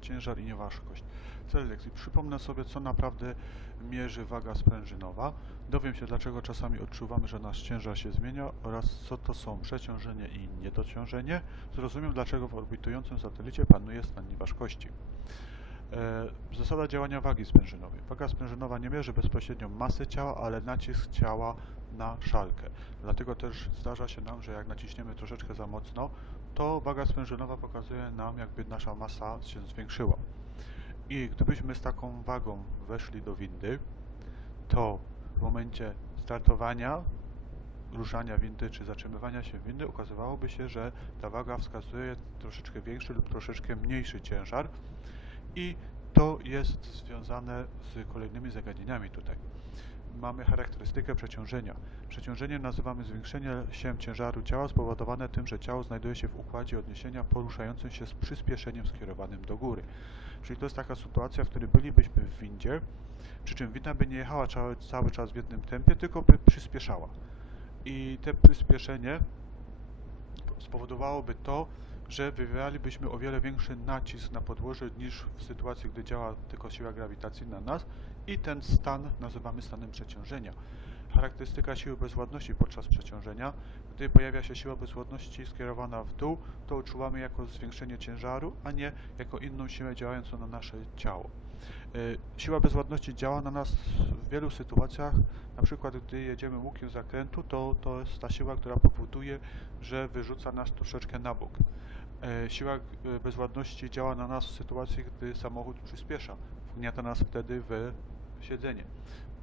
ciężar i nieważkość. Cel lekcji. Przypomnę sobie, co naprawdę mierzy waga sprężynowa. Dowiem się, dlaczego czasami odczuwamy, że nasz ciężar się zmienia oraz co to są przeciążenie i niedociążenie. Zrozumiem, dlaczego w orbitującym satelicie panuje stan nieważkości. E, Zasada działania wagi sprężynowej. Waga sprężynowa nie mierzy bezpośrednio masy ciała, ale nacisk ciała na szalkę. Dlatego też zdarza się nam, że jak naciśniemy troszeczkę za mocno, to waga sprężynowa pokazuje nam, jakby nasza masa się zwiększyła. I gdybyśmy z taką wagą weszli do windy, to w momencie startowania, ruszania windy czy zatrzymywania się windy okazywałoby się, że ta waga wskazuje troszeczkę większy lub troszeczkę mniejszy ciężar i to jest związane z kolejnymi zagadnieniami tutaj. Mamy charakterystykę przeciążenia. Przeciążenie nazywamy zwiększeniem się ciężaru ciała spowodowane tym, że ciało znajduje się w układzie odniesienia poruszającym się z przyspieszeniem skierowanym do góry. Czyli to jest taka sytuacja, w której bylibyśmy w windzie, przy czym winda by nie jechała cały, cały czas w jednym tempie, tylko by przyspieszała. I te przyspieszenie spowodowałoby to, że wywieralibyśmy o wiele większy nacisk na podłoże niż w sytuacji, gdy działa tylko siła grawitacji na nas i ten stan nazywamy stanem przeciążenia. Charakterystyka siły bezwładności podczas przeciążenia. Gdy pojawia się siła bezwładności skierowana w dół, to odczuwamy jako zwiększenie ciężaru, a nie jako inną siłę działającą na nasze ciało. Y, Siła bezwładności działa na nas w wielu sytuacjach, na przykład gdy jedziemy łukiem zakrętu, to, to jest ta siła, która powoduje, że wyrzuca nas troszeczkę na bok. E, Siła y, bezwładności działa na nas w sytuacji, gdy samochód przyspiesza, wgniata nas wtedy w siedzenie.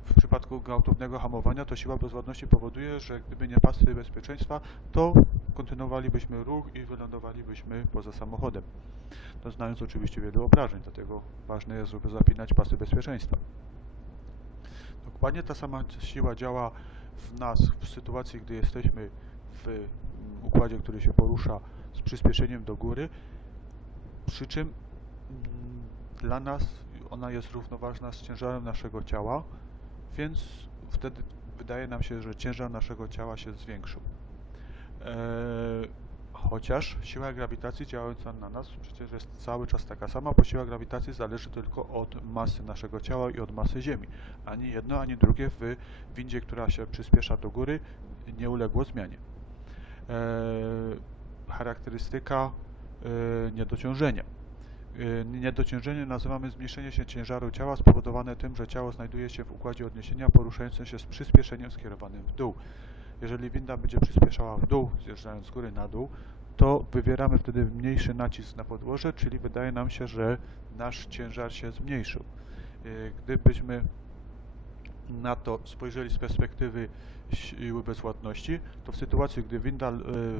W przypadku gwałtownego hamowania to siła bezwładności powoduje, że gdyby nie pasy bezpieczeństwa, to kontynuowalibyśmy ruch i wylądowalibyśmy poza samochodem. To znając oczywiście wiele obrażeń, dlatego ważne jest, żeby zapinać pasy bezpieczeństwa. Dokładnie ta sama siła działa w nas w sytuacji, gdy jesteśmy w układzie, który się porusza z przyspieszeniem do góry, przy czym mm, dla nas ona jest równoważna z ciężarem naszego ciała, więc wtedy wydaje nam się, że ciężar naszego ciała się zwiększył. Eee, chociaż siła grawitacji działająca na nas przecież jest cały czas taka sama, bo siła grawitacji zależy tylko od masy naszego ciała i od masy Ziemi. Ani jedno, ani drugie w windzie, która się przyspiesza do góry, nie uległo zmianie. Eee, charakterystyka e, niedociążenia. E, Niedociążenie nazywamy zmniejszenie się ciężaru ciała spowodowane tym, że ciało znajduje się w układzie odniesienia poruszającym się z przyspieszeniem skierowanym w dół. Jeżeli winda będzie przyspieszała w dół, zjeżdżając z góry na dół, to wywieramy wtedy mniejszy nacisk na podłoże, czyli wydaje nam się, że nasz ciężar się zmniejszył. E, Gdybyśmy na to spojrzeli z perspektywy siły bezwładności, to w sytuacji, gdy winda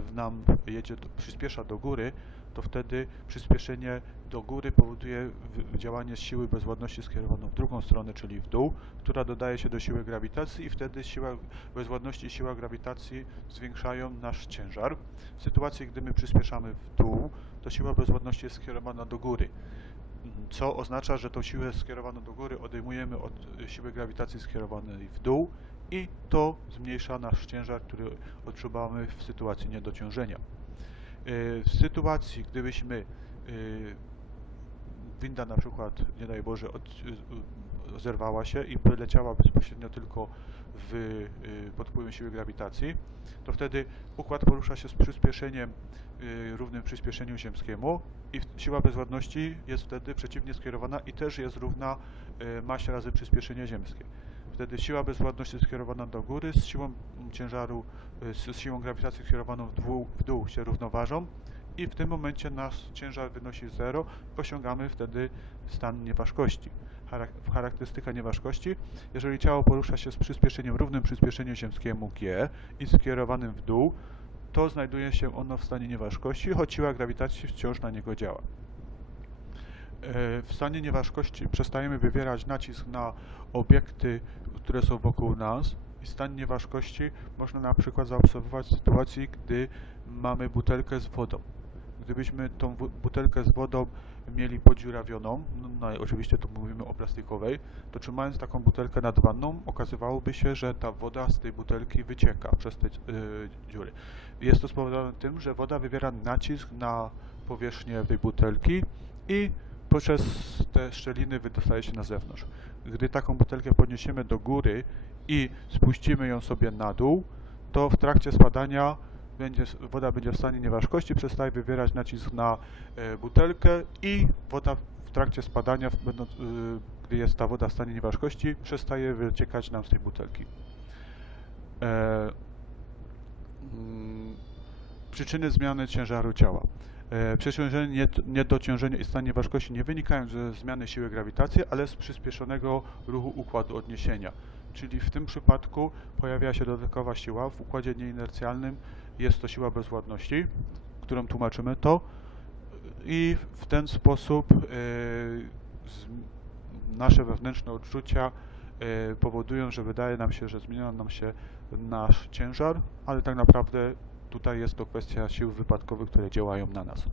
w nam jedzie, przyspiesza do góry, to wtedy przyspieszenie do góry powoduje działanie siły bezwładności skierowaną w drugą stronę, czyli w dół, która dodaje się do siły grawitacji i wtedy siła bezwładności i siła grawitacji zwiększają nasz ciężar. W sytuacji, gdy my przyspieszamy w dół, to siła bezwładności jest skierowana do góry co oznacza, że tą siłę skierowaną do góry odejmujemy od y, siły grawitacji skierowanej w dół i to zmniejsza nasz ciężar, który odczuwamy w sytuacji niedociążenia. Y, W sytuacji, gdybyśmy y, winda na przykład, nie daj Boże, od, zerwała się i poleciała bezpośrednio tylko w, y, pod wpływem siły grawitacji, to wtedy układ porusza się z przyspieszeniem y, równym przyspieszeniu ziemskiemu i siła bezwładności jest wtedy przeciwnie skierowana i też jest równa y, masie razy przyspieszenie ziemskie. Wtedy siła bezwładności skierowana do góry z siłą ciężaru, y, z, z siłą grawitacji skierowaną w dół, w dół się równoważą i w tym momencie nasz ciężar wynosi 0, osiągamy wtedy stan. Charak- charakterystyka nieważkości, jeżeli ciało porusza się z przyspieszeniem równym przyspieszeniu ziemskiemu g i skierowanym w dół, to znajduje się ono w stanie nieważkości, choć siła grawitacji wciąż na niego działa. E, W stanie nieważkości przestajemy wywierać nacisk na obiekty, które są wokół nas i stan nieważkości można na przykład zaobserwować w sytuacji, gdy mamy butelkę z wodą. Gdybyśmy tą butelkę z wodą mieli podziurawioną, no, no oczywiście tu mówimy o plastikowej, to trzymając taką butelkę nad wanną, okazywałoby się, że ta woda z tej butelki wycieka przez te y, dziury. Jest to spowodowane tym, że woda wywiera nacisk na powierzchnię tej butelki i poprzez te szczeliny wydostaje się na zewnątrz. Gdy taką butelkę podniesiemy do góry i spuścimy ją sobie na dół, to w trakcie spadania będzie, woda będzie w stanie nieważkości, przestaje wywierać nacisk na e, butelkę i woda w trakcie spadania, będąc, y, gdy jest ta woda w stanie nieważkości, przestaje wyciekać nam z tej butelki. E, mm, przyczyny zmiany ciężaru ciała. E, Przeciążenie, nied- niedociążenie i stan nieważkości nie wynikają ze zmiany siły grawitacji, ale z przyspieszonego ruchu układu odniesienia. Czyli w tym przypadku pojawia się dodatkowa siła w układzie nieinercjalnym. Jest to siła bezwładności, którą tłumaczymy to i w ten sposób e, nasze wewnętrzne odczucia e, powodują, że wydaje nam się, że zmienia nam się nasz ciężar, ale tak naprawdę tutaj jest to kwestia sił wypadkowych, które działają na nas.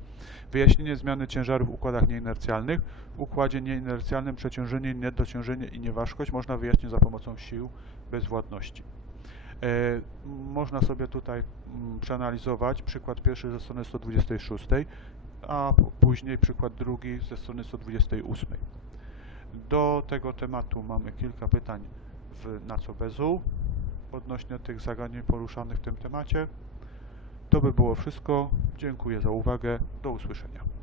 Wyjaśnienie zmiany ciężaru w układach nieinercjalnych. W układzie nieinercjalnym przeciążenie, niedociążenie i nieważkość można wyjaśnić za pomocą sił bezwładności. E, można sobie tutaj mm, przeanalizować przykład pierwszy ze strony 126, a później przykład drugi ze strony 128. Do tego tematu mamy kilka pytań w na co bezu odnośnie tych zagadnień poruszanych w tym temacie. To by było wszystko. Dziękuję za uwagę. Do usłyszenia.